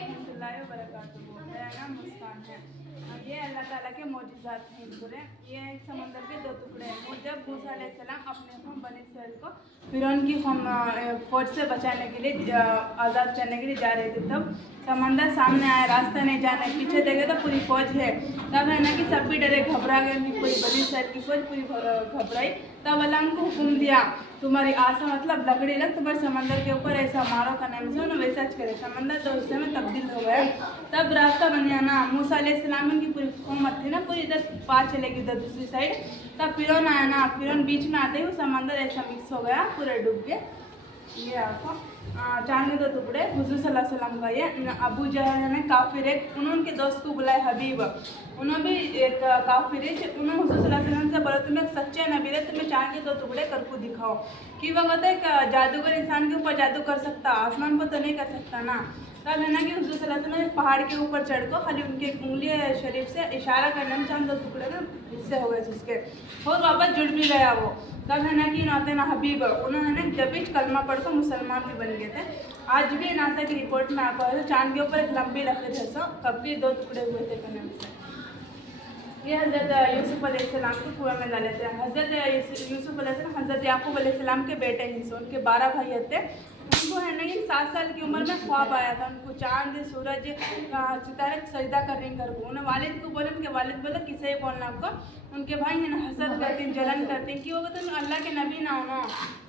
रहमतुल्लाहि व बरकातुहू। मेरा नाम मुस्कान है। ये अल्लाह ताला के मौजूज़ात हैं पूरे। ये समंदर के दो टुकड़े हैं। वो जब मूसा अलैहिस्सलाम अपने कौम बनी इसराइल को फिरौन की फौज से बचाने के लिए आज़ाद करने के लिए जा रहे थे, तब समंदर सामने आया, रास्ता नहीं जाना, पीछे देखे तो पूरी फौज है। तब है ना कि सब भी डरे, घबरा गए कि पूरी बनी इसराइल की फौज पूरी घबराई। तब अल्लाह उनको हुक्म दिया, तुम्हारी आशा मतलब लकड़ी लग तुम्हारे समंदर के ऊपर ऐसा मारो का नाम से उन्हें वैसा करे। समंदर तो हिस्से में तब्दील हो गया। तब रास्ता बन गया ना, मूसा अलैहिस्सलाम की पूरी उम्मत थी ना, पूरी इधर पार चलेगी उधर दूसरी साइड। तब फिरौन आया ना, फिरौन बीच में आते ही वो समंदर ऐसा मिक्स हो गया, पूरा डूब गया। ये आपको चांद के दो टुकड़े हुजूर सल्लल्लाहु अलैहि वसल्लम का। ये अबू जहल है काफिर है, उन्होंने उनके दोस्त को बुलाया हबीब, उन्होंने भी एक काफिर है, उन्होंने हुजूर सल्लल्लाहु अलैहि वसल्लम से बोला तुम्हें एक सच्चे नबी है, तुम्हें चांद के दो टुकड़े करके दिखाओ। कि वो कहता है जादूगर इंसान के ऊपर जादू कर सकता, आसमान पर तो नहीं कर सकता ना। तब है ना कि हुजूर सल्लल्लाहु अलैहि वसल्लम पहाड़ के ऊपर चढ़ कर खाली उनके उंगली शरीफ से इशारा करने में चांद दो टुकड़े ना हिस्से हो गए उसके, और वापस जुड़ भी गया वो। तब है ना कि नाते ना हबीब, उन्होंने ना जब भी कलमा पढ़कर मुसलमान भी बन गए थे। आज भी नासा की रिपोर्ट में आपको है चांद के ऊपर एक लंबी लकड़ी है, सो कब भी दो टुकड़े हुए थे कहने से। ये हज़रत यूसुफ अलैहिस्सलाम को कुआं में डाले थे। हज़रत यूसुफ अलैहिस्सलाम हज़रत याकूब अलैहिस्सलाम के बेटे हैं, सो उनके 12 भाई थे। उनको है ना कि 7 साल की उम्र में ख्वाब आया था, उनको चांद सूरज सितारे सजदा कर रही घर को। उन्हें वालिद को बोले, उनके वालिद बोले किसे बोलना आपको। उनके भाई है ना हसद करते हैं, जलन करते हैं कि वो कहते हैं अल्लाह के नबी ना होना,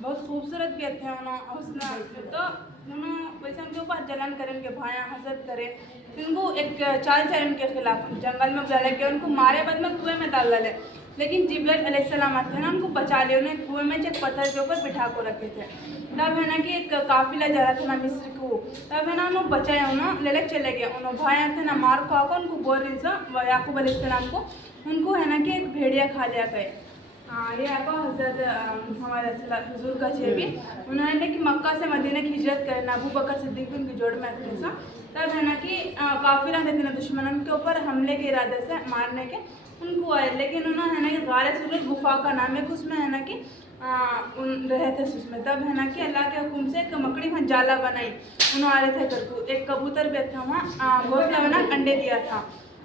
बहुत खूबसूरत भी थे उन्होंने, तो उन्होंने वैसे उनके ऊपर जलन करें, उनके भाई हसद करे। उनको एक चाल चले उनके खिलाफ, जंगल में डाले गए, उनको मारे बाद में कुएं में डाल डाले। लेकिन जिब्राइल अलैहिस्सलाम आते हैं ना, उनको बचा लिया, उन्हें कुएं में एक पत्थर के ऊपर बिठा को रखे थे। तब है ना कि एक काफिला जा रहा था ना मिस्र को, तब है ना उन्होंने बचाया, उन्होंने ले चले गए। उन्होंने भाई थे ना मार को आकर उनको बोल रही था याकूब अलैहिस्सलाम को, उनको है ना कि एक भेड़िया खा लिया गए। ये आपको हज़रत हमारे हुजूर का भी उन्होंने कि मक्का से मदीना की हिजरत करना, अबू बकर सिद्दीक़ भी उनकी जोड़ में थे सा। तब है ना कि काफिला थे ना दुश्मन उनके ऊपर हमले के इरादे से मारने के उनको आए। लेकिन उन्होंने है ना कि गारे सूरज गुफा का नाम है, उसमें है ना कि उन रहे थे उसमें। तब है ना कि अल्लाह के हुक्म से एक मकड़ी वहाँ जाला बनाई, उन्होंने आ रहे थे करको, एक कबूतर भी था वहाँ घोंसला बना अंडे दिया था।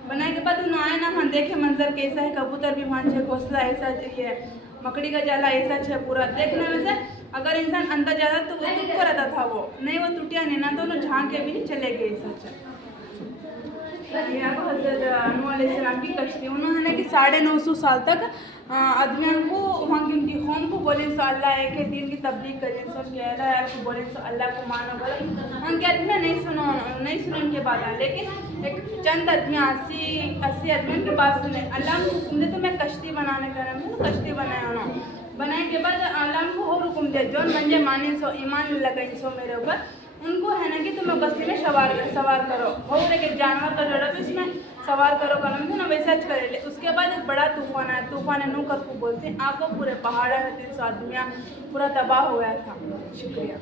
बनाने के बाद उन्होंने आए ना वहाँ देखे मंजर कैसा है, कबूतर भी वहाँ छे, घोंसला ऐसा है, मकड़ी का जाला ऐसा छे, पूरा देखने में से अगर इंसान अंदर जाता तो वो टूट रहता था, वो नहीं वो टूटिया नहीं ना, तो उन्होंने झाँक के भी नहीं चले गए ऐसा। ये आपको हज़रत नूह अलैहिस्सलाम की कश्ती, उन्होंने कि 950 साल तक आदमियों को वहाँ की उनकी कौम को बोले सो अल्लाह है कि दीन की तबलीग करें, सो उनके अल्लाह को बोले सो अल्लाह को मानो बोले। उनके आदमी नहीं सुनो उनके बात, लेकिन एक चंद आदमी 80 आदमियों की बात सुने। अल्लाह को हुक्म दे तो मैं कश्ती बनाने का नाम तो कश्ती बनाया उन्होंने। बनाने के बाद अल्लाह को और हुक्म दिया जो मंजे माने सो ईमान लगाई सो मेरे ऊपर, उनको है ना कि तुम्हें कश्ती में सवार करो, और एक जानवर का जोड़ा भी उसमें सवार करो का नाम ना वैसा करे ले। उसके बाद एक बड़ा तूफान आया, तूफान नू कर को बोलते हैं, आपको पूरे पहाड़ 300 आदमियाँ पूरा तबाह हो गया था। शुक्रिया।